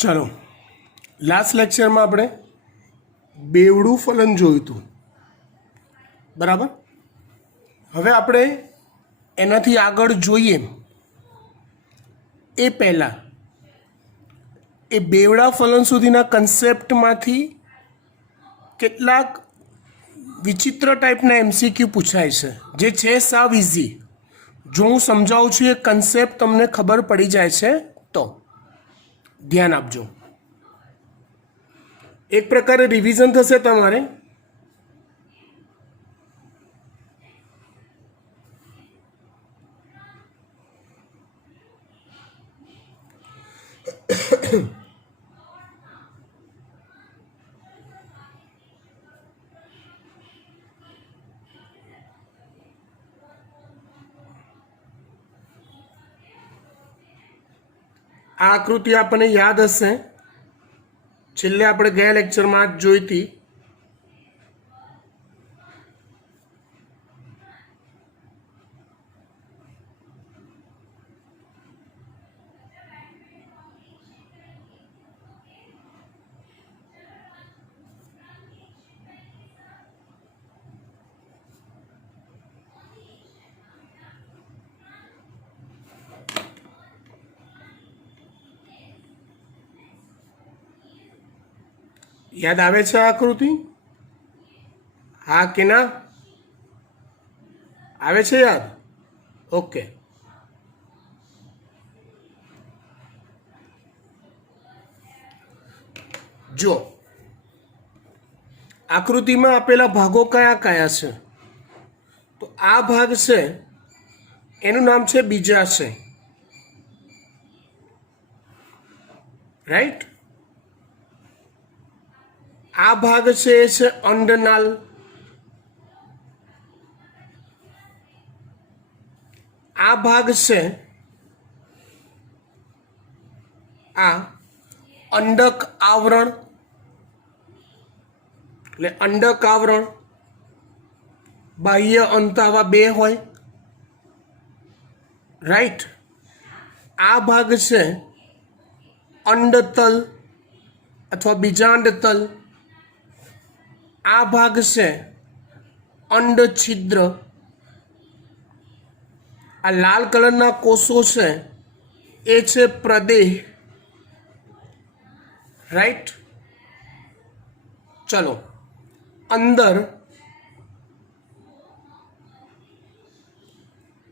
चलो last lecture में આપણે બેવડું ફલન જોયું હતું બરાબર। હવે આપણે એનાથી આગળ જોઈએ એ પહેલાં એ બેવડા ફલન સુધીના કન્સેપ્ટમાંથી કેટલાક વિચિત્ર ટાઈપના એમસીક્યુ પૂછાય છે જે છે સાવ ઇઝી। જો હું સમજાવું છું એ કન્સેપ્ટ તમને ખબર પડી જાય છે તો ધ્યાન આપજો। एक प्रकार रिविजन थशे तमारे आ आकृति आपने याद हशे छेल्ले આપણે ગયા લેક્ચરમાં જ જોઈ હતી। याद आवे छे आकृति? हाँ कि ना आवे छे याद? ओके जो आकृति में आपेला भागो कया कया छे तो आ भाग छे एनु नाम छे बीजाशय, राइट। आ भाग से अंडनाल, आ भाग से आ अंडक आवरण એટલે अंडक आवरण बाह्य अंत आवा बे होय, राइट। आ भाग से अंडतल अथवा बीजांडतल, आ भाग से अंड छिद्र, आ लाल कलर ना कोषो से ए छे प्रदेह, राइट। चलो अंदर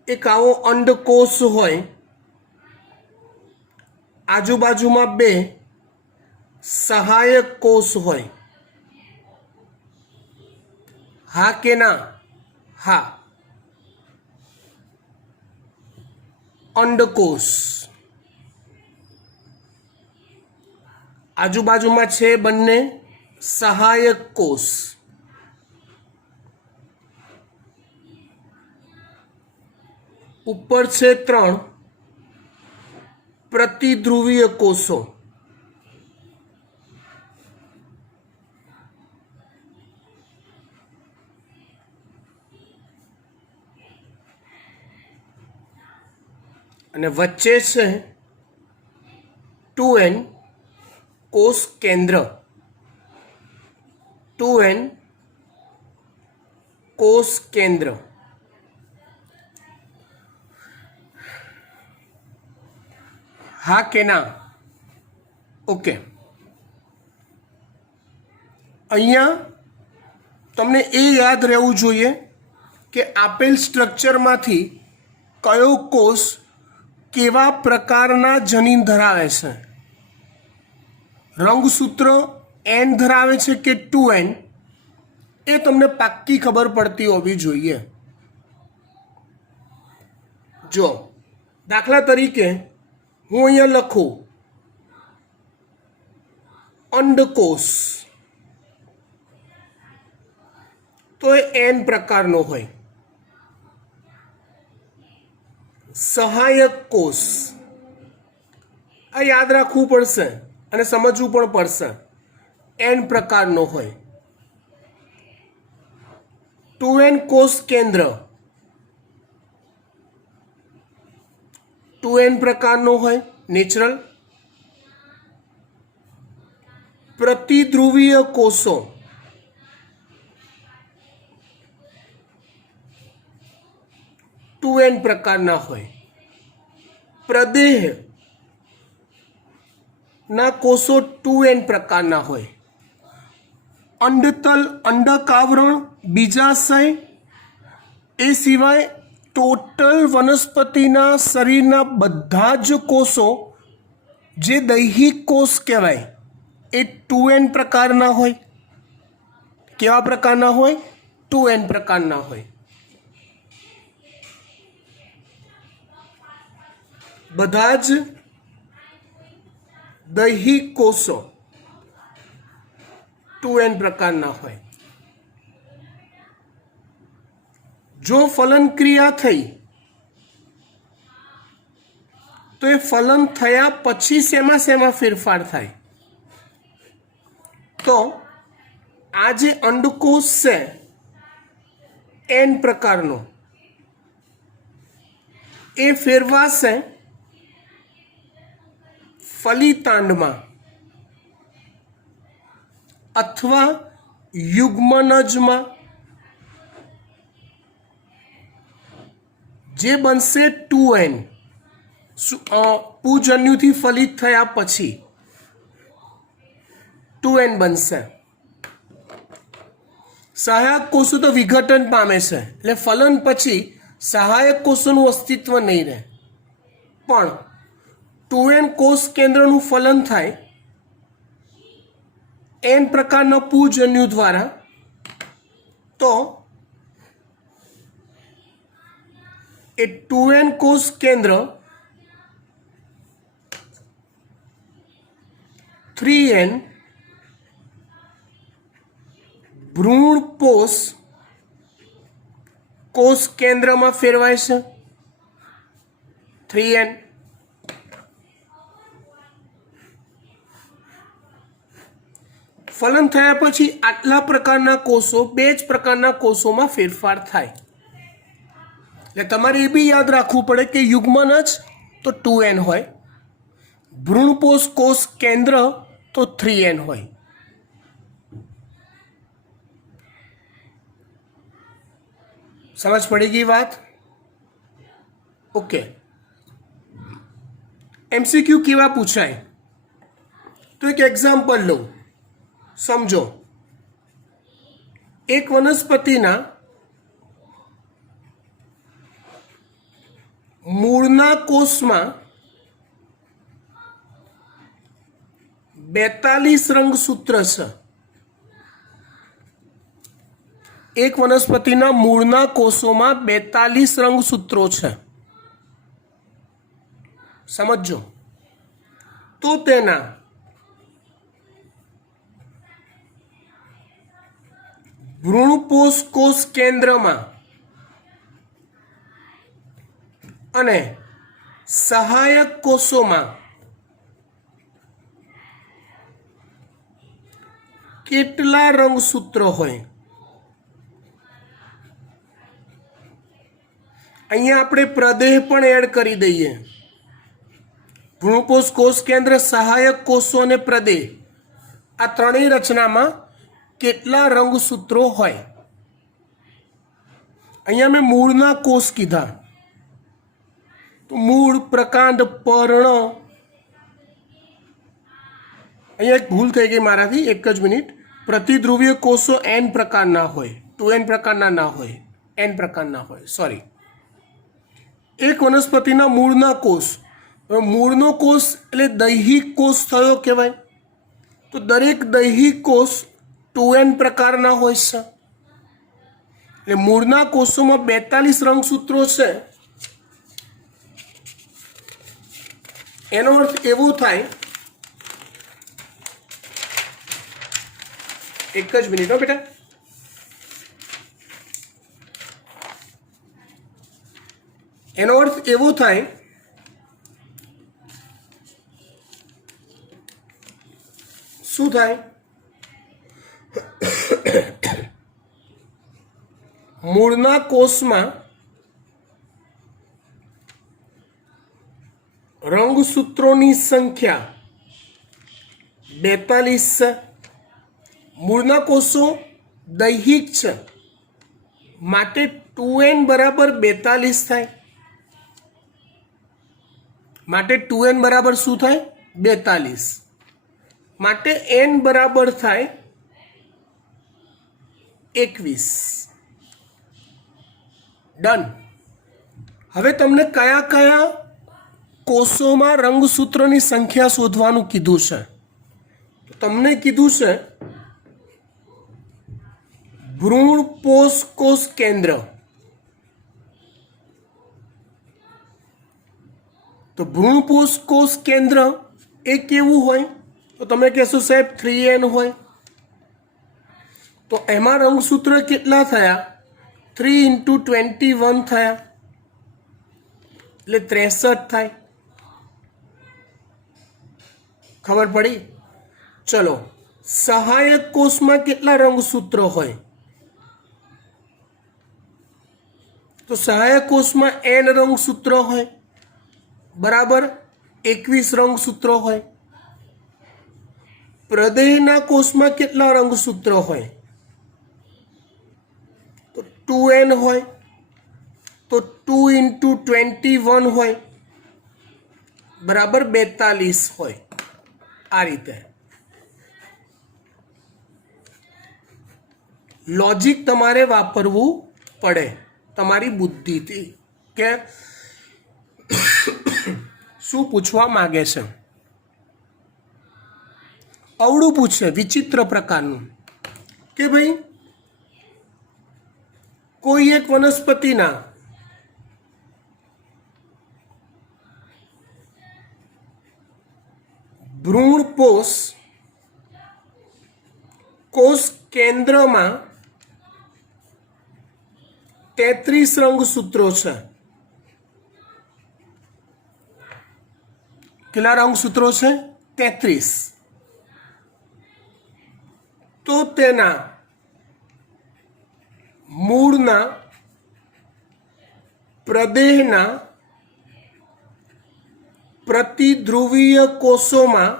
एक आवो अंडकोष होय, आजुबाजू में बे सहायक कोष होय, हाँ के ना? हाँ। अंडकोष आजुबाजू में छे बन्ने सहायक कोष, ऊपर छे 3 प्रतिध्रुवीय कोषों, અને વચ્ચે છે 2n કોષ કેન્દ્ર, 2n કોષ કેન્દ્ર। હા કે ના? ઓકે। અહીંયા તમને એ યાદ રહેવું જોઈએ કે આપેલ સ્ટ્રક્ચરમાંથી કયો કોષ કેવા પ્રકારના જનીન ધરાવે છે। રંગસૂત્ર એન ધરાવે છે કે 2n એ તમને પાક્કી ખબર પડતી હોવી જોઈએ। જો દાખલા તરીકે હું અહીંયા લખું અંડકોષ તો એ એન પ્રકારનો હોય। सहायक कोष आ याद राखवू पड़शे अने समझवू पण पड़शे, एन प्रकारनो होय। 2n कोष केंद्र 2n प्रकारनो होय नेचरल, પ્રતિધ્રુવીય કોષો ટુ એન પ્રકારના હોય, પ્રદેહ ના કોષો ટુ એન પ્રકારના હોય, અંડતલ અંડક આવરણ બીજાશય એ સિવાય ટોટલ વનસ્પતિના શરીરના બધા જ કોષો જે દૈહિક કોષ કહેવાય એ ટુ એન પ્રકારના હોય. કેવા પ્રકારના હોય? ટુ એન પ્રકારના હોય. બધા જ દૈહિક કોષો ટુ એન પ્રકારના હોય. જો ફલન ક્રિયા થઈ તો એ ફલન થયા પછી શેમાં ફેરફાર થાય? તો આ જે અંડકોષ છે એન પ્રકારનો એ ફેરવાશે ફલિતાંડમાં અથવા યુગ્મનજમાં, જે બનશે ટુ એન પૂજન્યુથી ફલિત થયા પછી ટુ એન બનશે. સહાયક કોષો તો વિઘટન પામે છે, એટલે ફલન પછી સહાયક કોષોનું અસ્તિત્વ નહીં રહે. પણ ટુ એન કોષ કેન્દ્રનું ફલન થાય એન પ્રકારના પૂજન્યુ દ્વારા, તો એ ટુ એન કોષ કેન્દ્ર 3n ભ્રૂણપોષ કોષ કેન્દ્રમાં ફેરવાય છે. 3n ફલન થયા પછી આટલા પ્રકારના કોષો બે જ પ્રકારના કોષોમાં ફેરફાર થાય. એટલે તમારે એ બી યાદ રાખવું પડે કે યુગ્મનજ તો 2n હોય, ભ્રૂણપોષ કોષ કેન્દ્ર તો 3n હોય. સમજ પડી ગઈ વાત? ઓકે. MCQ કેવા પૂછાય તો એક એક્ઝામ્પલ લઉં, સમજો. એક વનસ્પતિના મૂળના કોષમાં 42 રંગસૂત્ર છે. એક વનસ્પતિના મૂળના કોષોમાં 42 રંગસૂત્રો છે. સમજો. તો તેના ભ્રૂણપોષ કોષ કેન્દ્રમાં અને સહાયક કોષોમાં કેટલા રંગસૂત્રો હોય? અહીંયા આપણે પ્રદેહ પણ એડ કરી દઈએ. ભ્રૂણપોષ કોષ કેન્દ્ર, સહાયક કોષો અને પ્રદેહ, આ ત્રણેય રચનામાં કેટલા રંગસૂત્રો હોય? અહીંયા મેં મૂળના કોષ કીધા, તો મૂળ, પ્રકાંડ, પર્ણ. અહીંયા એક ભૂલ થઈ ગઈ મારાથી, એક જ મિનિટ. પ્રતિધ્રુવીય કોષો n પ્રકારના હોય, 2n પ્રકારના ના હોય, n પ્રકારના હોય, સોરી. એક વનસ્પતિના મૂળના કોષ, મૂળનો કોષ એટલે દૈહિક કોષ થયો કહેવાય. તો દરેક દૈહિક કોષ 2n પ્રકારના હોય છે. એટલે મૂળના કોષોમાં 42 રંગસૂત્રો છે. એનો અર્થ એવો થાય, એક જ મિનિટ હો બેટા. એનો અર્થ એવો થાય શું થાય? મૂળના કોષમાં રંગસૂત્રોની સંખ્યા 42 છે. મૂળના કોષો દૈહિક છે માટે 2n બરાબર 42 થાય, માટે 2n બરાબર શું થાય 42, માટે n બરાબર થાય 21. ડન. હવે તમને કયા કયા કોષોમાં રંગસૂત્રની સંખ્યા શોધવાનું કીધું છે? તમને કીધું છે ભ્રૂણપોષ કોષ કેન્દ્ર. તો ભ્રૂણપોષ કોષ કેન્દ્ર એ કેવું હોય? તો તમે કહેશો સાહેબ 3n હોય. તો એમાં રંગસૂત્ર કેટલા થયા? 3 × 21 થયા, એટલે 63 થાય. ખબર પડી? ચલો, સહાયક કોષમાં કેટલા રંગસૂત્રો હોય? તો સહાયક કોષમાં n રંગસૂત્રો હોય, બરાબર 21 રંગસૂત્રો હોય. પ્રદેહના કોષમાં કેટલા રંગસૂત્રો હોય? તો 2n હોય, તો 2 × 21 હોય, બરાબર 42 હોય. આ રીતે લોજિક તમારે વાપરવું પડે તમારી બુદ્ધિથી કે શું પૂછવા માગે છે. અવળું પૂછે વિચિત્ર પ્રકારનું કે ભાઈ કોઈ એક વનસ્પતિના ભ્રૂણપોષ કોષ કેન્દ્રમાં 33 રંગસૂત્રો છે. કેટલા રંગસૂત્રો છે? 33. તો તેના મૂળના પ્રદેહના પ્રતિધ્રુવીય કોષોમાં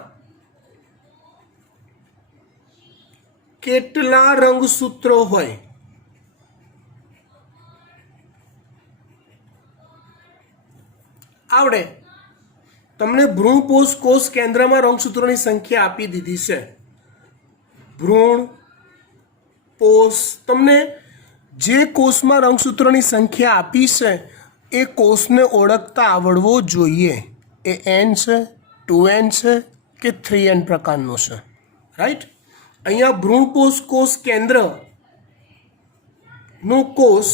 કેટલા રંગસૂત્રો હોય? આવડે? તમને ભ્રૂણપોષ કોષ કેન્દ્રમાં રંગસૂત્રોની સંખ્યા આપી દીધી છે. ભ્રૂણ પોષ, તમને જે કોષમાં રંગસૂત્રોની સંખ્યા આપી છે એ કોષને ઓળખતા આવડવો જોઈએ. એ n છે, 2n છે કે 3n પ્રકારનો છે, રાઈટ? અહીંયા ભ્રૂણપોષ કોષ કેન્દ્રનો કોષ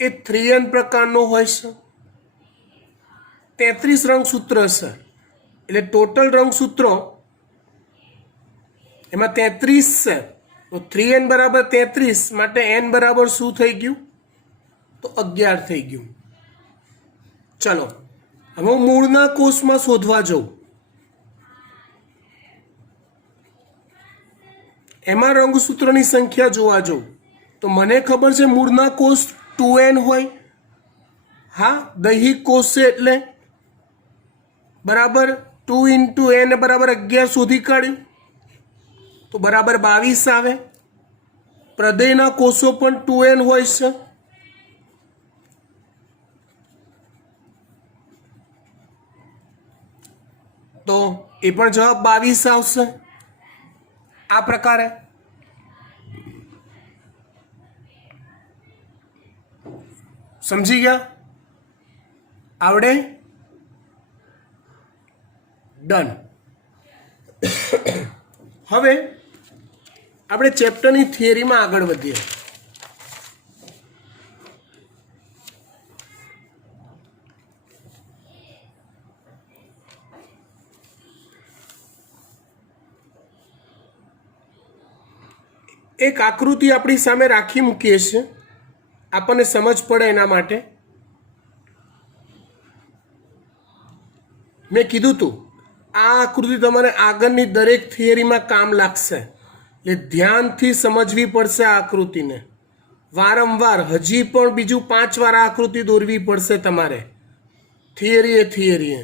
એ 3n પ્રકારનો હોય છે. 33 રંગસૂત્ર છે, એટલે ટોટલ રંગસૂત્રો એમાં 33 છે. તો 3n બરાબર 33, માટે n બરાબર શું થઈ ગયું? તો 11 થઈ ગયું. ચલો, હવે હું મૂળના કોષમાં શોધવા જાઉં. એમાં રંગસૂત્રોની સંખ્યા જોવા જાઉં તો મને ખબર છે મૂળના કોષ 2n હોય. હા, દૈહિક કોષ છે એટલે બરાબર 2 × n બરાબર 11 શોધી કાઢ્યું તો બરાબર 22 આવે. પ્રદેહના કોષો પણ 2n હોય છે. તો એ પણ જવાબ 22 આવશે. આ પ્રકારે સમજી ગયા? આવડે? ડન. હવે આપણે ચેપ્ટરની થિયરીમાં આગળ વધીએ. એક આકૃતિ આપણી સામે રાખી મૂકીએ છીએ, આપણને સમજ પડે એના માટે. મેં કીધું હતું આ આકૃતિ તમારે આગળની દરેક થિયરીમાં કામ લાગશે, એટલે ધ્યાનથી સમજવી પડશે આ આકૃતિને. વારંવાર હજી પણ બીજું 5 વાર આ આકૃતિ દોરવી પડશે તમારે થિયરીએ.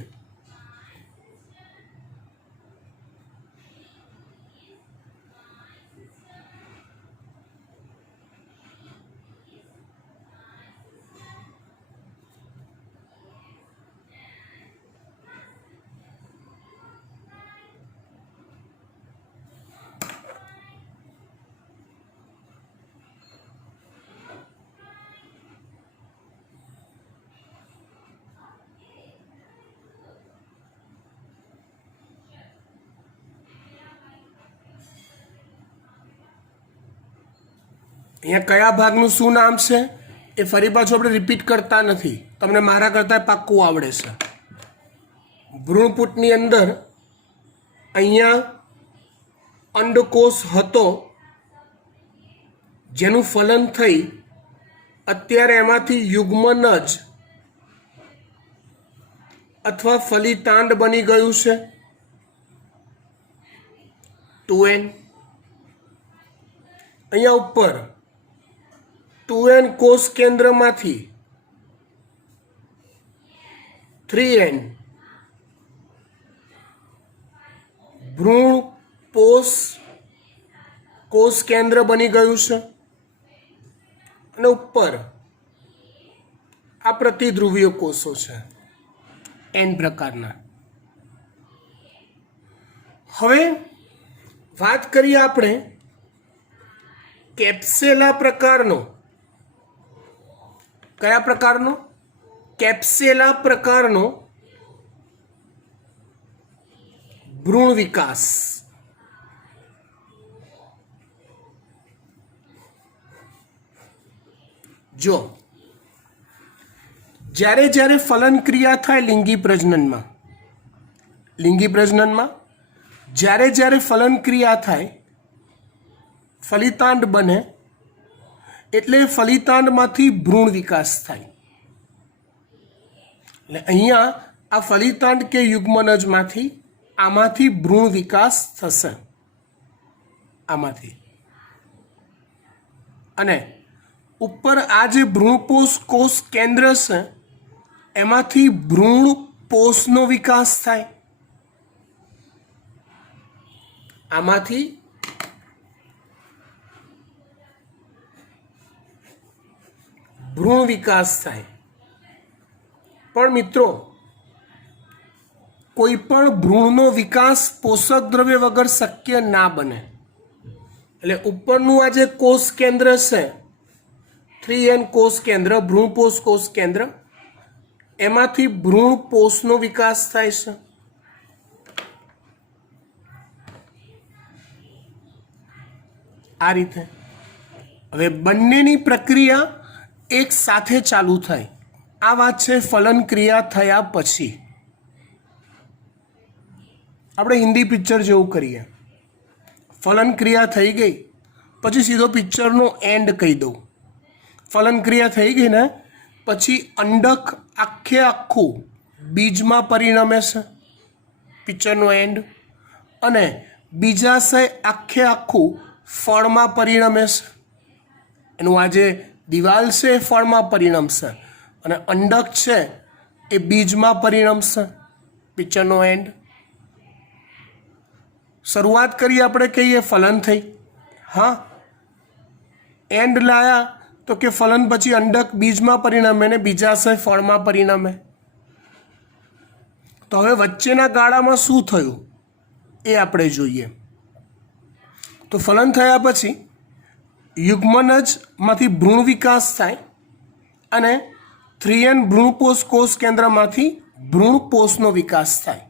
અહીંયા કયા ભાગનું શું નામ છે એ ફરી પાછું આપણે રિપીટ કરતા નથી, તમને મારા કરતાં પાક્કું આવડે છે. ભ્રૂણપૂટની અંદર અહીંયા અંડકોષ હતો જેનું ફલન થઈ અત્યારે એમાંથી યુગ્મનજ અથવા ફલિતાંડ બની ગયું છે 2n. અહીંયા ઉપર 2n કોષ કેન્દ્રમાંથી 3n ભ્રૂણ કોષ કેન્દ્ર બની ગયું છે અને ઉપર આ પ્રતિધ્રુવીય કોષો છે n પ્રકારના. હવે વાત કરીએ આપણે કેપ્સેલા પ્રકારનો. કયા પ્રકારનો? કેપ્સેલા પ્રકારનો ભ્રૂણ વિકાસ. જો જ્યારે જ્યારે ફલન ક્રિયા થાય લિંગી પ્રજનનમાં જ્યારે જ્યારે ફલન ક્રિયા થાય ફલિતાંડ બને એટલે ફલિતાંડમાંથી ભ્રૂણ વિકાસ થાય. એટલે અહીંયા આ ફલિતાંડ કે યુગ્મનજમાંથી આમાંથી ભ્રૂણ વિકાસ થશે આમાંથી. અને ઉપર આ જે ભ્રૂણપોષ કોષ કેન્દ્ર છે એમાંથી ભ્રૂણ પોષનો વિકાસ થાય. આમાંથી ભ્રૂણ વિકાસ થાય. પણ મિત્રો કોઈ પણ ભ્રૂણનો વિકાસ પોષક દ્રવ્ય વગર શક્ય ના બને. એટલે ઉપરનું આ જે કોષ કેન્દ્ર છે 3n કોષ કેન્દ્ર ભ્રૂણપોષ કોષ કેન્દ્ર એમાંથી ભ્રૂણ પોષનો વિકાસ થાય છે. આ રીતે હવે બંનેની પ્રક્રિયા એક સાથે ચાલુ થાય. આ વાત છે ફલન ક્રિયા થયા પછી. આપણે હિન્દી પિક્ચર જેવું કરીએ. ફલન ક્રિયા થઈ ગઈ પછી સીધો પિક્ચરનો એન્ડ કહી દઉં. ફલન ક્રિયા થઈ ગઈ ને પછી અંડક આખે આખું બીજમાં પરિણમે છે, પિક્ચરનો એન્ડ. અને બીજાશય આખે આખું ફળમાં પરિણમે છે. એનું આ જે દિવાલ છે એ ફળમાં પરિણમશે અને અંડક છે એ બીજમાં પરિણમશે, પિક્ચરનો એન્ડ. શરૂઆત કરી આપણે કહીએ ફલન થઈ, હા. એન્ડ લાયા તો કે ફલન પછી અંડક બીજમાં પરિણમે ને બીજાશય ફળમાં પરિણમે. તો હવે વચ્ચેના ગાળામાં શું થયું એ આપણે જોઈએ. તો ફલન થયા પછી યુગ્મનજમાંથી ભ્રૂણ વિકાસ થાય અને 3n ભ્રૂણપોષ કોષ કેન્દ્રમાંથી ભ્રૂણપોષનો વિકાસ થાય.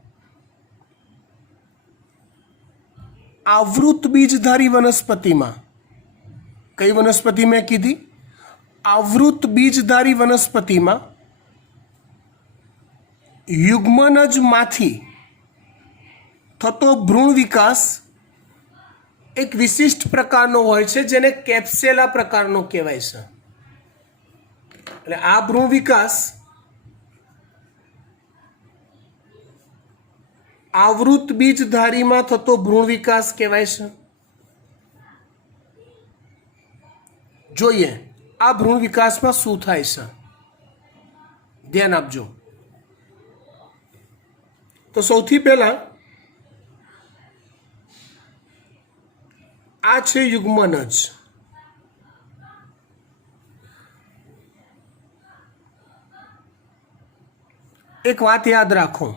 આવૃત બીજધારી વનસ્પતિમાં, કઈ વનસ્પતિ મેં કીધી? આવૃત બીજધારી વનસ્પતિમાં યુગ્મનજમાંથી થતો ભ્રૂણ વિકાસ એક વિશિષ્ટ પ્રકારનો હોય છે જેને કેપ્સેલા પ્રકારનો કહેવાય છે. એટલે આ ભ્રૂણ વિકાસ આવૃત બીજધારીમાં થતો ભ્રૂણ વિકાસ કહેવાય છે. જોઈએ આ ભ્રૂણ વિકાસમાં શું થાય છે, ધ્યાન આપજો. તો સૌથી પહેલા આ છે યુગ્મનજ. એક વાત યાદ રાખો,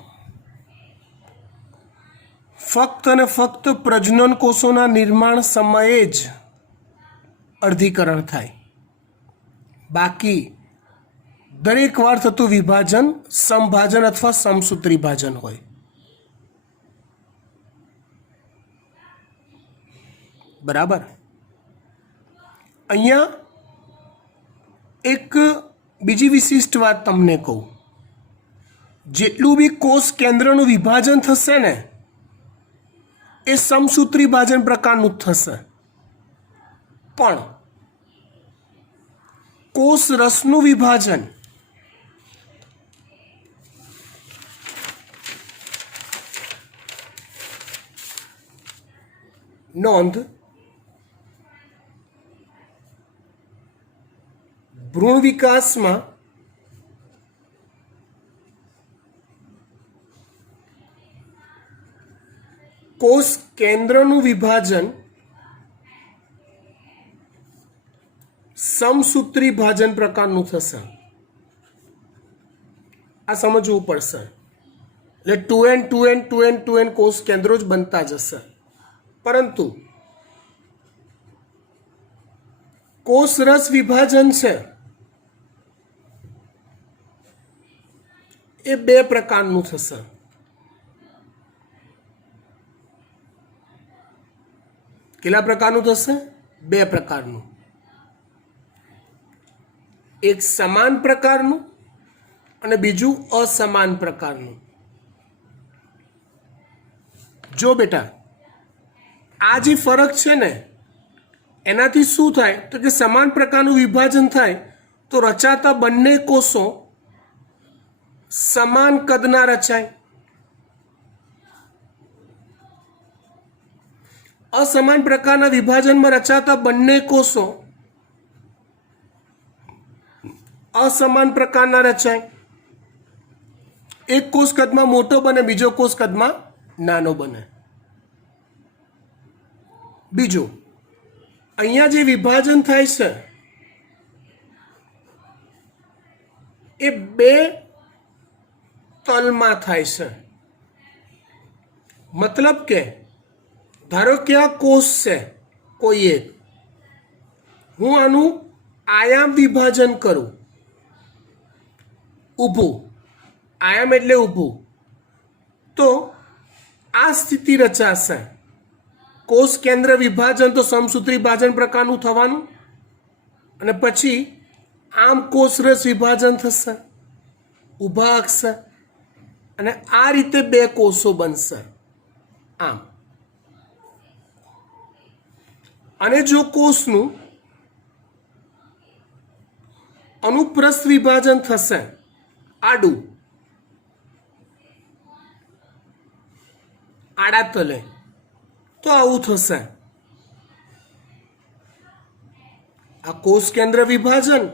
ફક્ત અને ફક્ત પ્રજનન કોષોના નિર્માણ સમયે જ અર્ધીકરણ થાય. બાકી દરેક વાર થતું વિભાજન સમભાજન અથવા સમસૂત્રી ભાજન હોય. બરાબર. અહીંયા એક બીજી વિશિષ્ટ વાત તમને કહું, જેટલું બી કોષ કેન્દ્રનું વિભાજન થશે ને એ સમસૂત્રી ભાજન પ્રકારનું જ થશે, પણ કોષ રસનું વિભાજન નોંધ ભ્રૂણ વિકાસમાં કોષ કેન્દ્રનું વિભાજન સમસૂત્રી ભાજન પ્રકારનું થશે. આ સમજવું પડશે. એટલે 2n 2n 2n 2n કોષ કેન્દ્રો જ બનતા જશે, પરંતુ કોષ રસ વિભાજન છે એ બે પ્રકારનું થશે. કેટલા પ્રકારનું થશે? બે પ્રકારનું. એક સમાન પ્રકારનું અને બીજું અસમાન પ્રકારનું. જો બેટા આ જે ફરક છે ને એનાથી શું થાય તો કે સમાન પ્રકારનું વિભાજન થાય તો રચાતા બંને કોષો સમાન કદના રચાય. અસમાન પ્રકારના વિભાજનમાં રચાતા બંને કોષો અસમાન પ્રકારના રચાય. એક કોષ કદમાં મોટો બને, બીજો કોષ કદમાં નાનો બને. બીજું, અહીંયા જે વિભાજન થાય છે એ બે તલમાં થાય છે. મતલબ કે ધારો કે આ કોષ છે કોઈ એક, હું આનું આયામ વિભાજન કરું, ઊભું, આયામ એટલે ઊભું, તો આ સ્થિતિ રચાશે. કોષ કેન્દ્ર વિભાજન તો સમસૂત્રી ભાજન પ્રકારનું થવાનું, અને પછી આમ કોષરસ વિભાજન થશે ઊભા અક્ષ, અને આ રીતે બે કોષો બનશે આમ. અને જો કોષનું અનુપ્રસ્થ વિભાજન થશે આડું, આડા તલે, તો આવું થશે. આ કોષ કેન્દ્ર વિભાજન,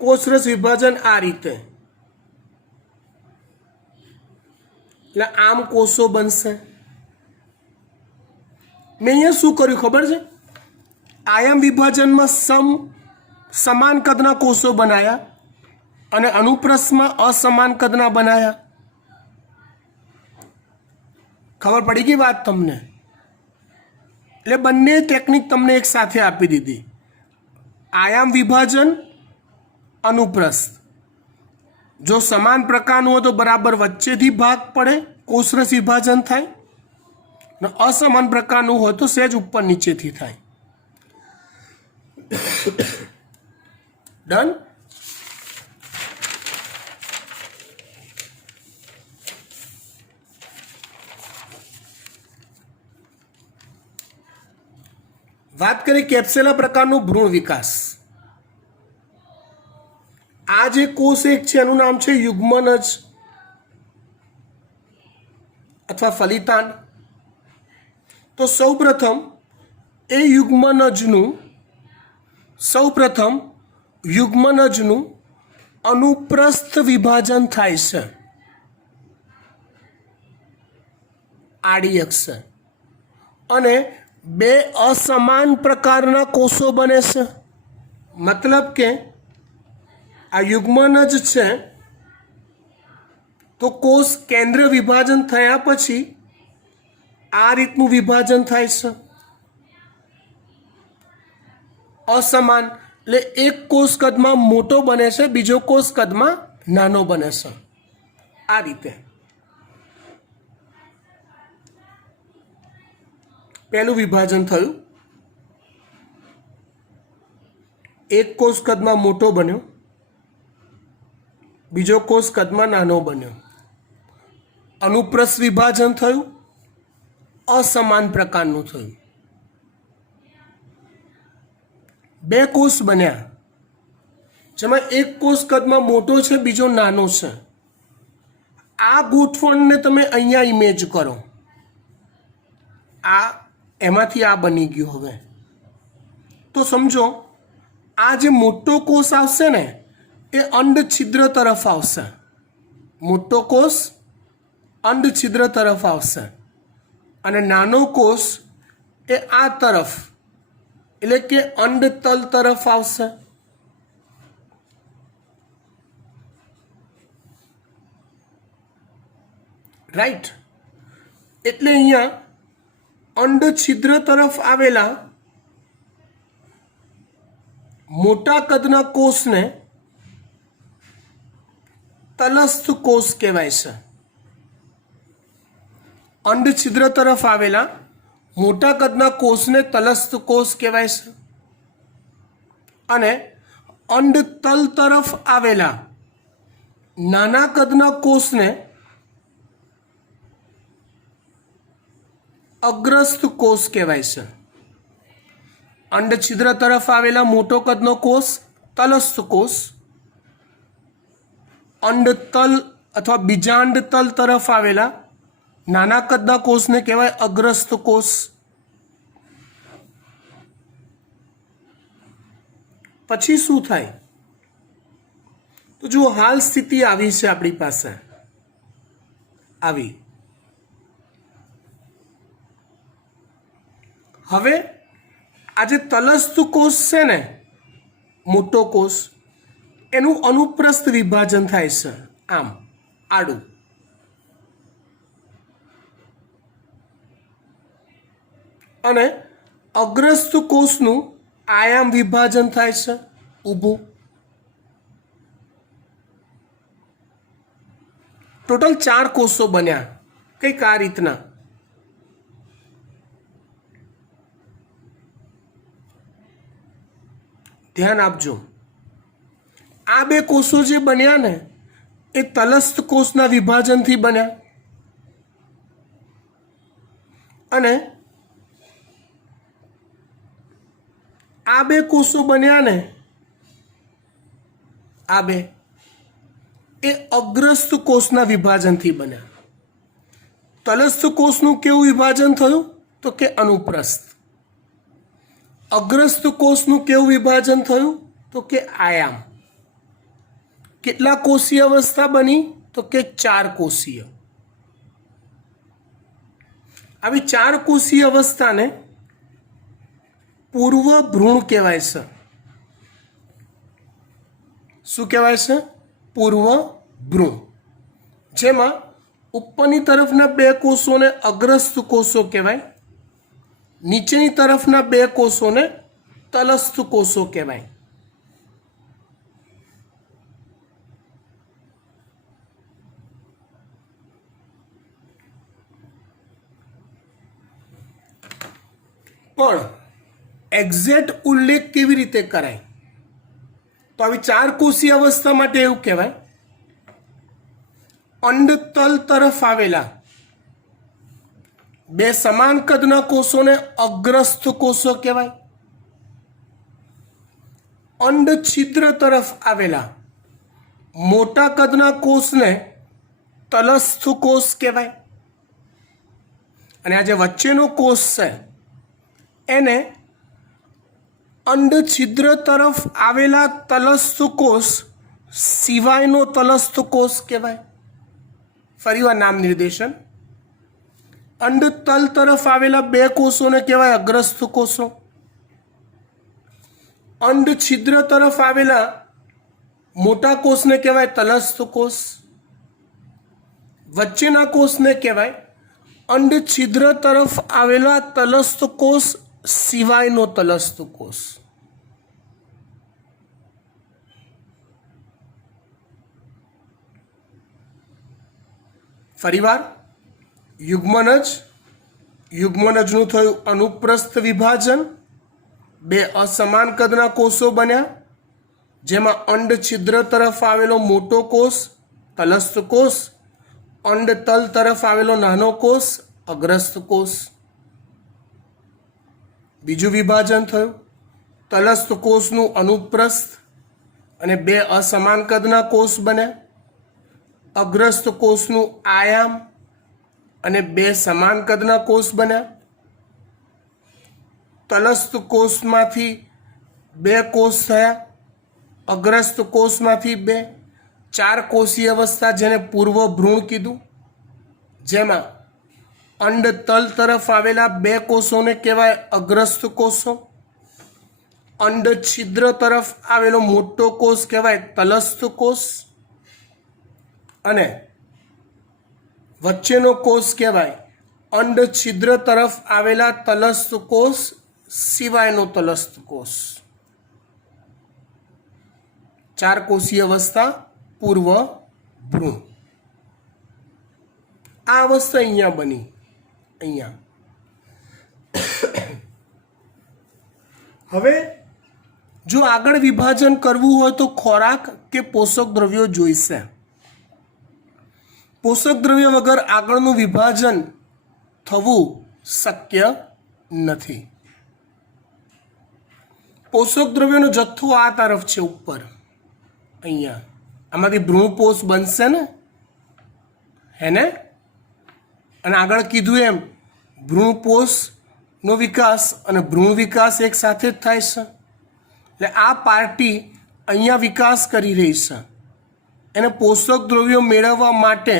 કોષરસ વિભાજન આ રીતે, એટલે આમ કોષો બનશે. મેં અહીંયા શું કર્યું ખબર છે? આયામ વિભાજનમાં સમાન કદના કોષો બનાયા અને અનુપ્રસ્થમાં અસમાન કદના બનાયા. ખબર પડી ગઈ વાત તમને? એટલે બંને ટેકનિક તમને એક સાથે આપી દીધી. આયામ વિભાજન, અનુપ્રસ્થ. જો સમાન પ્રકારનું હોય તો બરાબર વચ્ચેથી ભાગ પડે, કોષરસ વિભાજન થાય, ને અસમાન પ્રકારનું હોય તો સહેજ ઉપર નીચેથી થાય. ડન? વાત કરીએ કેપ્સેલા પ્રકારનું ભ્રૂણ વિકાસ. આ જે કોષ એક છે એનું નામ છે યુગ્મનજ અથવા ફલિતાંડ. તો સૌપ્રથમ યુગ્મનજનું અનુપ્રસ્થ વિભાજન થાય છે આડી અક્ષ, અને બે અસમાન પ્રકારના કોષો બને છે. મતલબ કે આ યુગ્મનજ છે તો કોષ કેન્દ્ર વિભાજન થયા પછી આ રીતનું વિભાજન થાય છે અસમાન. એટલે એક કોષ કદમાં મોટો બને છે, બીજો કોષ કદમાં નાનો બને છે. આ રીતે પહેલું વિભાજન થયું. એક કોષ કદમાં મોટો બન્યો, બીજો કોષ કદમાં નાનો બન્યો, અનુપ્રસ્થ વિભાજન થયું, અસમાન પ્રકારનું થયું. બે કોષ બન્યા જેમાં એક કોષ કદમાં મોટો છે, બીજો નાનો છે. આ ગોઠવણને તમે અહીંયા ઇમેજ કરો. આ એમાંથી આ બની ગયું. હવે તો સમજો આ જે મોટો કોષ આવશે ને એ અંડ છિદ્ર તરફ આવશે. મોટો કોષ અંડ છિદ્ર તરફ આવશે અને નાનો કોષ એ આ તરફ એટલે કે અંડ તલ તરફ આવશે. રાઈટ. એટલે અહીંયા અંડ છિદ્ર તરફ આવેલા મોટા કદના કોષને તલસ્થ કોષ કહેવાય છે. અંડ છિદ્ર તરફ આવેલા મોટા કદના કોષને તલસ્થ કોષ કહેવાય છે અને અંડ તલ તરફ આવેલા નાના કદના કોષને અગ્રસ્થ કોષ કહેવાય છે. અંડ છિદ્ર તરફ આવેલા મોટો કદનો કોષ તલસ્થ કોષ, અંડ તલ અથવા બીજાંડ તલ તરફ આવેલા નાના કદના કોષને કહેવાય અગ્રસ્થ કોષ. પછી શું થાય તો જુઓ, હાલ સ્થિતિ આવી છે આપણી પાસે. આવી હવે આ જે તલસ્થ કોષ છે ને, મોટો કોષ, એનું અનુપ્રસ્થ વિભાજન થાય છે આમ આડું. અને અગ્રસ્થ કોષનું આયામ વિભાજન થાય છે ઊભું. ટોટલ 4 કોષો બન્યા કંઈક આ રીતના. ધ્યાન આપજો, આ બે કોષો જે બન્યા ને એ તલસ્થ કોષના વિભાજનથી બન્યા અને આ બે કોષો બન્યા ને આ બે એ અગ્રસ્થ કોષના વિભાજનથી બન્યા. તલસ્થ કોષનું કેવું વિભાજન થયું તો કે અનુપ્રસ્થ. અગ્રસ્થ કોષનું કેવું વિભાજન થયું તો કે આયામ. કેટલા કોષીય અવસ્થા બની તો કે 4 કોષીય. આવી 4 કોષીય અવસ્થાને પૂર્વ ભ્રૂણ કહેવાય છે. શું કહેવાય છે? પૂર્વ ભ્રૂણ. જેમાં ઉપરની તરફના 2 કોષોને અગ્રસ્થ કોષો કહેવાય, નીચેની તરફના 2 કોષોને તલસ્થ કોષો કહેવાય. પણ એક્ઝેક્ટ ઉલ્લેખ કેવી રીતે કરાય તો આવી 4 કોષીય અવસ્થા માટે એવું કહેવાય, અંડ તલ તરફ આવેલા 2 સમાન કદના કોષોને અગ્રસ્થ કોષો કહેવાય. અંડ છિદ્ર તરફ આવેલા મોટા કદના કોષને તલસ્થ કોષ કહેવાય. અને આ જે વચ્ચેનો કોષ છે એને અંડ છિદ્ર તરફ આવેલા તલસ્થ કોષ સિવાયનો તલસ્થ કોષ કહેવાય. ફરીવાર નામ નિર્દેશન. અંડ તલ તરફ આવેલા 2 કોષોને કહેવાય અગ્રસ્થ કોષો. અંડ છિદ્ર તરફ આવેલા મોટા કોષને કહેવાય તલસ્થ કોષ. વચ્ચેના કોષને કહેવાય અંડ છિદ્ર તરફ આવેલા તલસ્થ કોષ સિવાયનો તલસ્થ કોષ. ફરીવાર યુગ્મનજનું થયું અનુપ્રસ્થ વિભાજન, 2 અસમાન કદના કોષો બન્યા જેમાં અંડ છિદ્ર તરફ આવેલો મોટો કોષ તલસ્થ કોષ, અંડ તલ તરફ આવેલો નાનો કોષ અગ્રસ્ત કોષ. બીજું વિભાજન થયું. તલસ્થ કોષનું અનુપ્રસ્થ અને 2 અસમાન કદના કોષ બન્યા. અગ્રસ્ત કોષનું આયામ અને 2 સમાન કદના કોષ બન્યા. તલસ્થ કોષમાંથી 2 કોષ થયા. અગ્રસ્ત કોષમાંથી 2. 4 કોષીય અવસ્થા જેને પૂર્વ ભ્રૂણ કીધું, જેમાં અંડ તલ તરફ આવેલા 2 કોષોને કહેવાય અગ્રસ્ત કોષો. અંડ છિદ્ર તરફ આવેલો મોટો કોષ કહેવાય તલસ્થ કોષ અને વચ્ચેનો કોષ કહેવાય અંડ છિદ્ર તરફ આવેલા તલસ્થ કોષ સિવાયનો તલસ્થ કોષ. 4 કોષીય અવસ્થા પૂર્વ ભ્રૂણ. આ અવસ્થા અહીંયા બની. અહીંયા હવે જો આગળ વિભાજન કરવું હોય તો ખોરાક કે પોષક દ્રવ્યો જોઈશે. પોષક દ્રવ્ય વગર આગળનું વિભાજન થવું શક્ય નથી. પોષક દ્રવ્યોનો જથ્થો આ તરફ છે ઉપર. અહીંયા આમાંથી ભ્રૂણપોષ બનશે ને, હે ને? અને આગળ કીધું એમ ભ્રૂણપોષનો વિકાસ અને ભ્રૂણ વિકાસ એક સાથે જ થાય છે. એટલે આ પાર્ટી અહીંયા વિકાસ કરી રહી છે. એને પોષક દ્રવ્યો મેળવવા માટે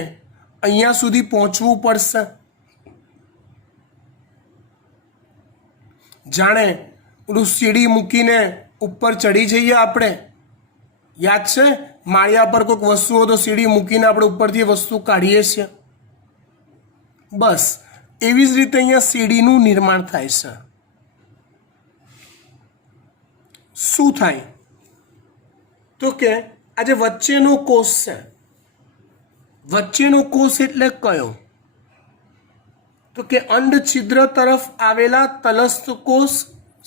અહીંયા સુધી પહોંચવું પડશે. જાણે પેલું સીડી મૂકીને ઉપર ચડી જઈએ આપણે, યાદ છે? માળિયા પર કોઈક વસ્તુ હોય તો સીડી મૂકીને આપણે ઉપરથી વસ્તુ કાઢીએ છીએ. બસ એવી જ રીતે અહીંયા સીડીનું નિર્માણ થાય છે. શું થાય તો કે આ જે વચ્ચેનો કોષ છે, વચ્ચેનો કોષ એટલે કયો? તો કે અંડ છિદ્ર તરફ આવેલા તલસ્થ કોષ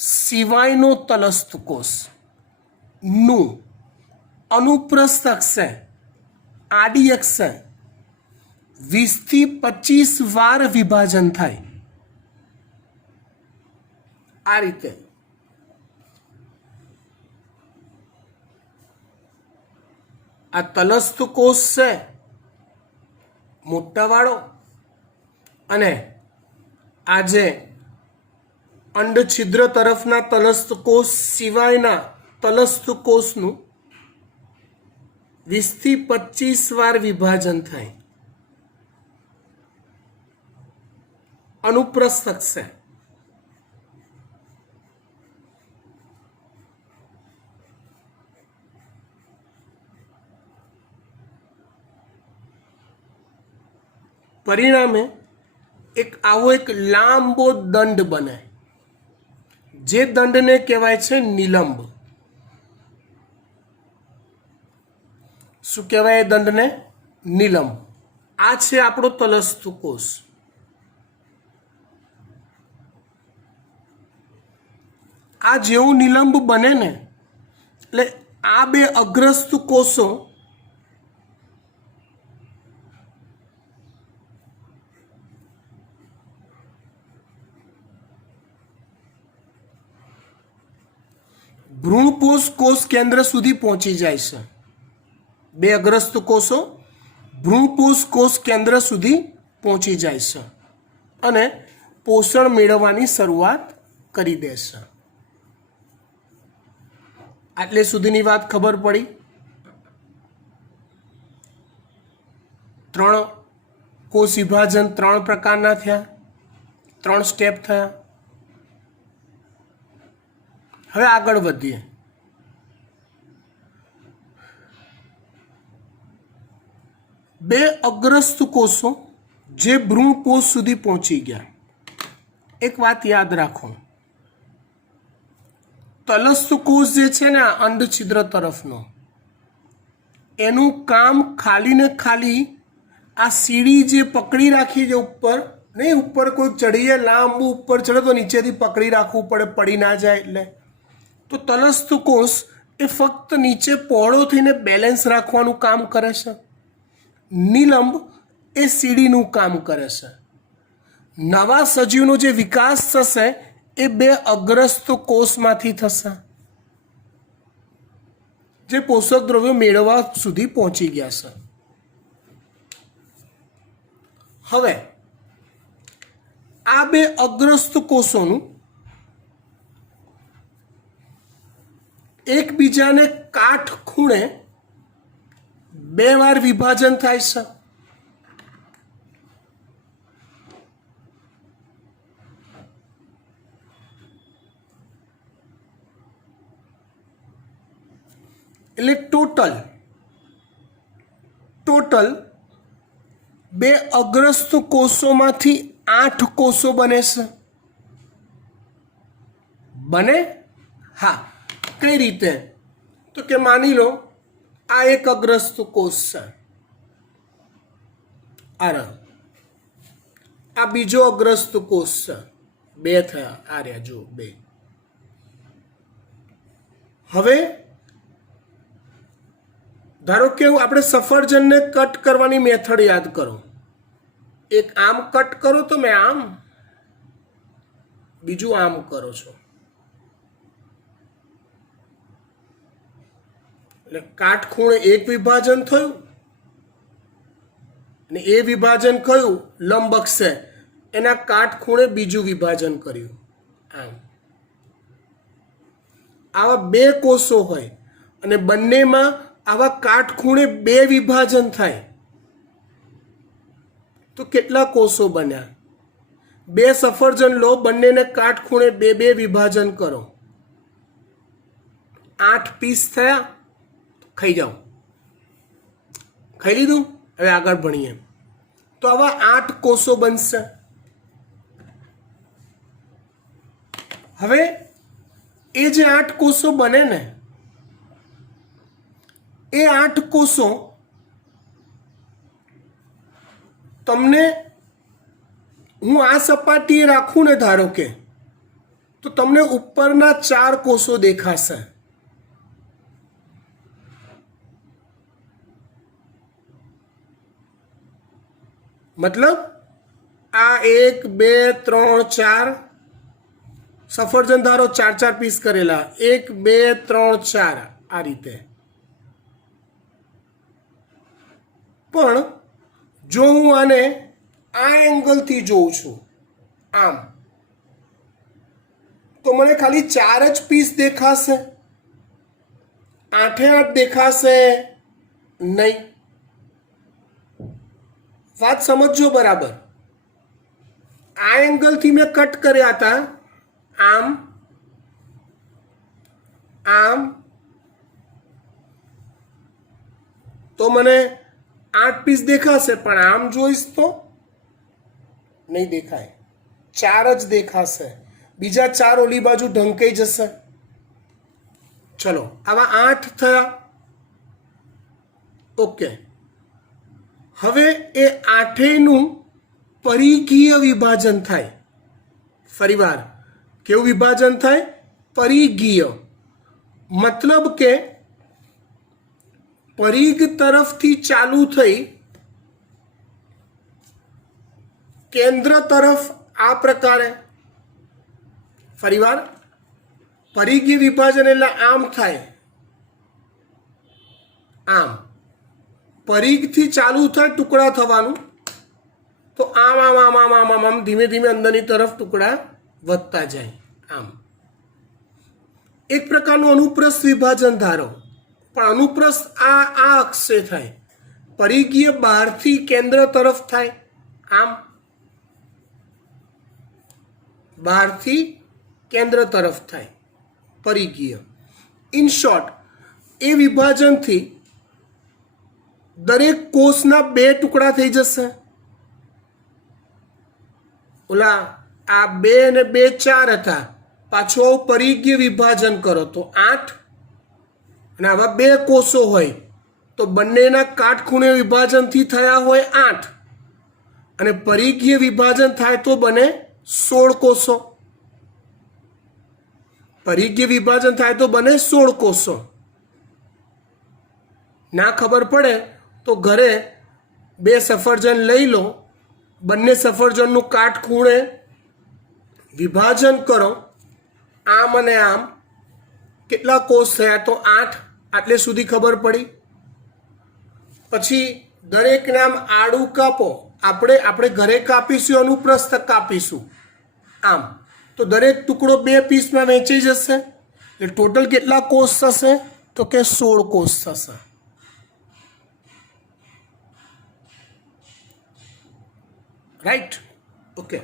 સિવાયનો તલસ્થ કોષ નું અનુપ્રસ્થ અક્ષ, આડી અક્ષ 20 થી 25 વાર વિભાજન થાય. આ રીતે આ તલસ્થ કોષ છે મોટાવાળો, અને આ જે અંડ છિદ્ર તરફના તલસ્થ કોષ સિવાયના તલસ્થ કોષનું 20 થી 25 વાર વિભાજન થાય. અનુપ્રસ્થ અક્ષ. પરિણામે આવો એક લાંબો દંડ બને, જે દંડને કહેવાય છે નિલંબ. શું કહેવાય એ દંડને? નિલંબ. આ છે આપણો તલસ્થ કોષ. આ જેવું નિલંબ બને ને એટલે આ 2 અગ્રસ્ત કોષો ભ્રૂણપોષ કોષ કેન્દ્ર સુધી પહોંચી જાય છે. 2 અગ્રસ્ત કોષો ભ્રૂણપોષ કોષ કેન્દ્ર સુધી પહોંચી જાય છે અને પોષણ મેળવવાની શરૂઆત કરી દેશે. આટલે સુધીની વાત ખબર પડી. 3 કોષ વિભાજન 3 પ્રકારના થયા, 3 સ્ટેપ થયા. હવે આગળ વધીએ. બે અગ્રસ્ત કોષો જે ભ્રૂણપોષ સુધી પહોંચી ગયા. એક વાત યાદ રાખો, તલસ્થ કોષ જે છે ને આ અંડ છિદ્ર તરફનો, એનું કામ ખાલી ને ખાલી આ સીડી જે પકડી રાખી છે ઉપર, નહીં ઉપર કોઈ ચડીએ લાંબુ ઉપર ચડે તો નીચેથી પકડી રાખવું પડે, પડી ના જાય એટલે. તો તલસ્થ કોષ એ ફક્ત નીચે પહોળો થઈને બેલેન્સ રાખવાનું કામ કરે છે. નિલંબ એ સીડીનું કામ કરે છે. નવા સજીવનો જે વિકાસ થશે એ બે અગ્રસ્ત કોષમાંથી થશે જે પોષક દ્રવ્યો મેળવવા સુધી પહોંચી ગયા છે. હવે આ બે અગ્રસ્ત કોષોનું એકબીજાને કાટખૂણે બે વાર વિભાજન થાય છે. એટલે ટોટલ બે અગ્રસ્ત કોષોમાંથી 8 કોષો બને છે. બને? હા. કઈ રીતે? તો કે માની લો આ એક અગ્રસ્ત કોષ છે, આ બીજો અગ્રસ્ત કોષ છે, બે થયા, આ રહ્યા જો બે. હવે ધારો કે આપણે સફરજનને કટ કરવાની મેથડ યાદ કરો. એક આમ કટ કરો તમે, આમ, બીજું આમ કરો છો, એટલે કાટખૂણે એક વિભાજન થયું અને એ વિભાજન કયું લંબ અક્ષે એના કાટખૂણે બીજું વિભાજન કર્યું. આમ આવા બે કોષો હોય અને બંનેમાં આવા કાટખૂણે બે વિભાજન થાય તો કેટલા કોષો બન્યા? બે સફરજન લો, બંનેને કાટખૂણે બે બે વિભાજન કરો, 8 પીસ થયા. ખાઈ જાઓ. ખાઈ લીધું? હવે આગળ ભણીએ. તો આવા 8 કોષો બનશે. હવે એ જે 8 કોષો બને ને, એ 8 કોષો તમને હું આ સપાટીએ રાખું ને ધારો કે, તો તમને ઉપરના 4 કોષો દેખાશે. મતલબ આ 1 2 3 4 સફરજન ધારો 4 પીસ કરેલા, 1 2 3 4 આ રીતે. પણ જો હું આને આ એંગલથી જોઉં છું આમ, તો મને ખાલી 4 જ પીસ દેખાશે, 8 દેખાશે નહીં. વાત સમજજો બરાબર. આ એંગલથી મેં કટ કર્યા હતા, આમ આમ, તો મને 8 પીસ દેખાશે, પણ આમ જોઈશ તો નહીં દેખાય, 4 જ દેખાશે. બીજા 4 ઓલી બાજુ ઢંકાઈ જશે. ચલો, આવા 8 થયા. ઓકે. હવે એ 8નું પરિઘીય વિભાજન થાય. ફરીવાર કેવું વિભાજન થાય? પરિઘીય. મતલબ કે પરિઘ તરફથી ચાલુ થઈ કેન્દ્ર તરફ આ પ્રકારે. ફરીવાર પરિઘીય વિભાજન એટલે આમ થાય, આમ. પરિઘથી ચાલુ થાય ટુકડા થવાનું, તો આમ આમ આમ આમ આમ આમ આમ ધીમે ધીમે અંદરની તરફ ટુકડા વધતા જાય. આમ એક પ્રકારનું અનુપ્રસ્થ વિભાજન ધારો, પણ અનુપ્રસ્થ આ અક્ષે થાય. પરિઘીય બહારથી કેન્દ્ર તરફ થાય, આમ બહારથી કેન્દ્ર તરફ થાય પરિઘીય. ઇન શોર્ટ, એ વિભાજનથી દરેક કોષના 2 ટુકડા થઈ જશે. ઓલા આ 2 અને 2 4 હતા, પાછો પરિઘીય વિભાજન કરો તો 8, અને આવા 2 કોષો હોય તો બંનેના કાટખૂણે વિભાજનથી થયા હોય 8, અને પરિઘીય વિભાજન થાય તો બને 16 કોષો. પરિઘીય વિભાજન થાય તો બને 16 કોષો. ના ખબર પડે તો ઘરે 2 સફરજન લઈ લો, બંને સફરજનનું કાટખૂણે વિભાજન કરો, આમ અને આમ, કેટલા કોષ થયા? તો 8, આટલે સુધી ખબર પડી. પછી દરેકને આમ આડું કાપો, આપણે ઘરે કાપીશું, અનુપ્રસ્થ કાપીશું આમ, તો દરેક ટુકડો 2 પીસમાં વહેંચાઈ જશે. એટલે ટોટલ કેટલા કોષ થશે? તો કે 16 કોષ થશે. રાઈટ? ઓકે.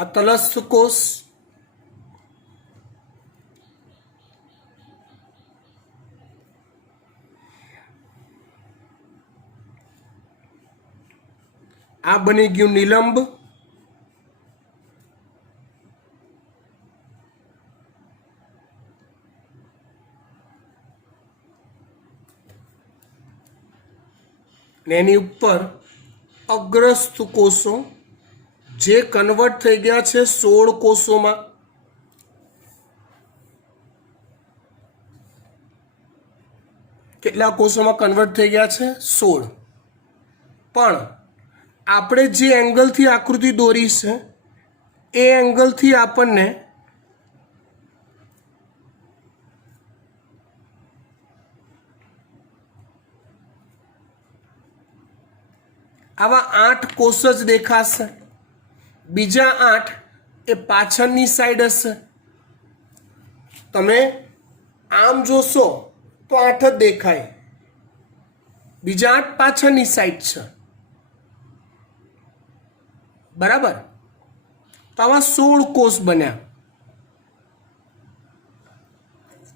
આ તલસ્થ કોષ, આ બની ગયું નિલંબ, ને એની ઉપર અગ્રસ્થ કોષો જે કન્વર્ટ થઈ ગયા છે 16 કોષોમાં. કેટલા કોષોમાં કન્વર્ટ થઈ ગયા છે? 16. પણ આપણે જે એંગલથી આકૃતિ દોરી છે એ એંગલથી આપણને આવા 8 કોષ જ દેખાશે. બીજા 8 એ પાછળની સાઈડ હશે. તમે આમ જોશો તો 8 જ દેખાય, બીજા 8 પાછળની સાઈડ છે. બરાબર? તો આવા 16 કોષ બન્યા.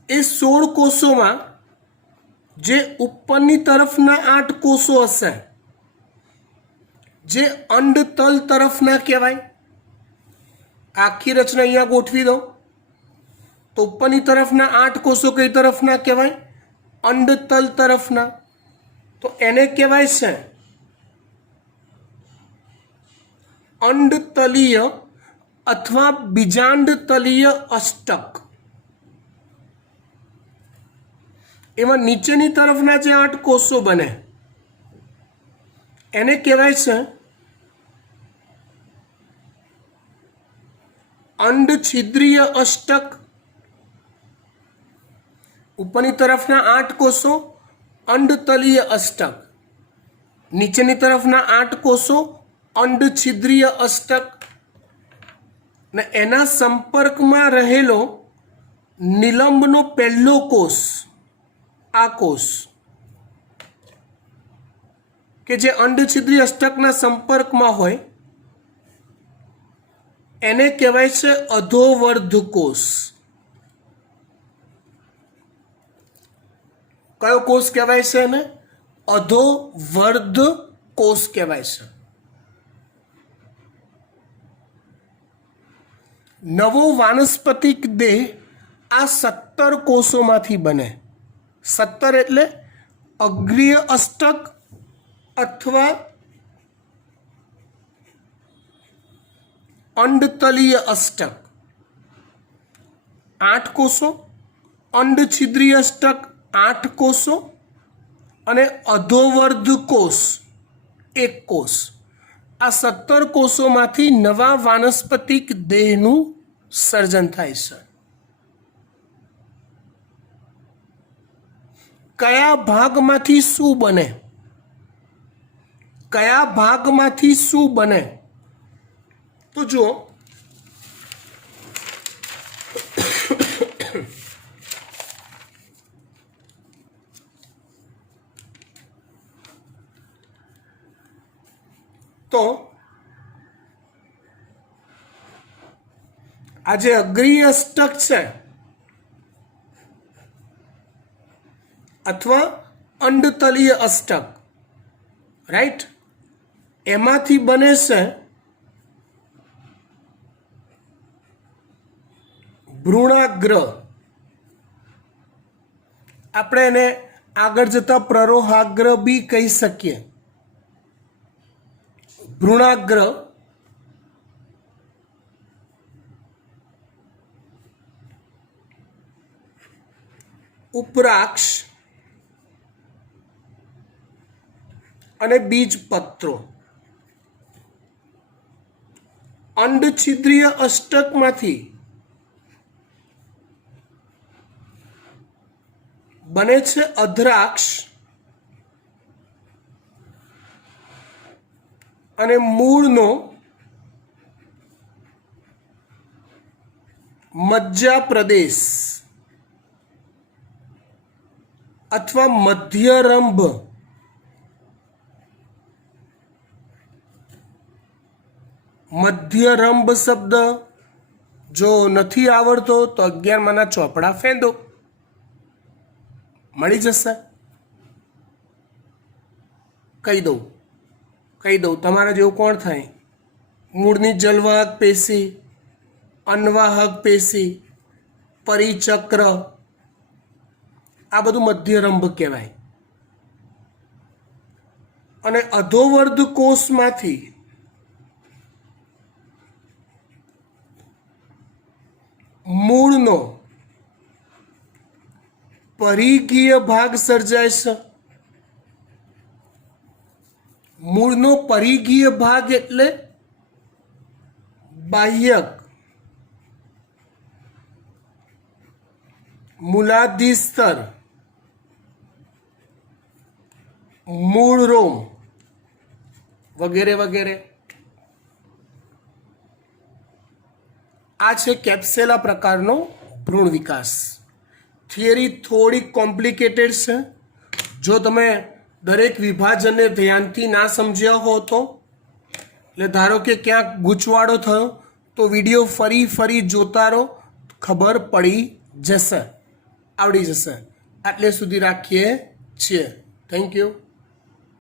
એ 16 કોષોમાં જે ઉપરની તરફના 8 કોષો હશે, જે અંડતલ તરફના કહેવાય. આખી રચના અહીંયા ગોઠવી દો તો ઉપરની તરફના 8 કોષો કઈ તરફના કહેવાય? અંડતલ તરફના. તો એને કહેવાય છે અંડતલીય અથવા બીજાંડતલીય અષ્ટક. એમાં નીચેની તરફના જે 8 કોષો બને એને કહેવાય છે અંડછિદ્રીય અષ્ટક. ઉપરની તરફના 8 કોષો અંડતલીય અષ્ટક, નીચેની તરફના 8 કોષો અંડછિદ્રીય અષ્ટક. ને એના સંપર્કમાં રહેલો નિલંબનો પહેલો કોષ, આ કોષ કે જે અંડછિદ્રીય અષ્ટકના સંપર્કમાં હોય એને કહેવાય છે અધોવર્ધ કોષ. કયો કોષ કહેવાય છે એને? અધોવર્ધ કોષ કહેવાય છે. નવો વાનસ્પતિક દેહ આ 17 કોષોમાંથી બને. 17 એટલે અગ્રીય અષ્ટક અથવા અંડતલીય અષ્ટક 8 કોષો, અંડછિદ્રીય અષ્ટક 8 કોષો અને અધોવર્ધ કોષ 1 કોષ. આ 17 કોષોમાંથી નવા વાનસ્પતિક દેહનું સર્જન થાય છે. કયા ભાગમાંથી શું બને? કયા ભાગમાંથી શું બને? તો જુઓ, તો આ જે અગ્રીય અષ્ટક છે અથવા અંડતલીય અષ્ટક, રાઈટ, એમાંથી બને છે ભ્રૂણાગ્ર. આપણે એને આગળ જતા પ્રરોહાગ્ર બી કહી શકીએ. ભ્રૂણાગ્ર ઉપરાક્ષ અને બીજપત્રો. અંડછિદ્રીય અષ્ટકમાંથી બને છે અધ્રાક્ષ અને મૂળનો મજ્જા પ્રદેશ અથવા મધ્યરંભ મધ્યરંભ શબ્દ જો નથી આવડતો તો 11માના ચોપડા ફેંદો, મળી જશે. કહી દઉં તમારા જેવું કોણ થાય? મૂળની જલવાહક પેશી, અન્વાહક પેશી, પરિચક્ર, આ બધું મધ્યરંભ કહેવાય. અને અધોવર્ધ કોષમાંથી મૂળનો પરિઘીય ભાગ સર્જાય છે. મૂળનો પરિઘીય ભાગ એટલે બાહ્યક, મૂલાધિસ્તર, મૂળ રોમ વગેરે વગેરે. આ છે કેપ્સેલા પ્રકારનો ભ્રૂણ વિકાસ. થિયરી થોડી કોમ્પ્લિકેટેડ છે. જો તમે દરેક વિભાજનને ધ્યાનથી ના સમજ્યા હો તો, એટલે ધારો કે ક્યાંક ગૂંચવાડો થયો તો વિડીયો ફરી જોતા રહો, ખબર પડી જશે, આવડી જશે. આટલે સુધી રાખીએ છીએ. Thank you.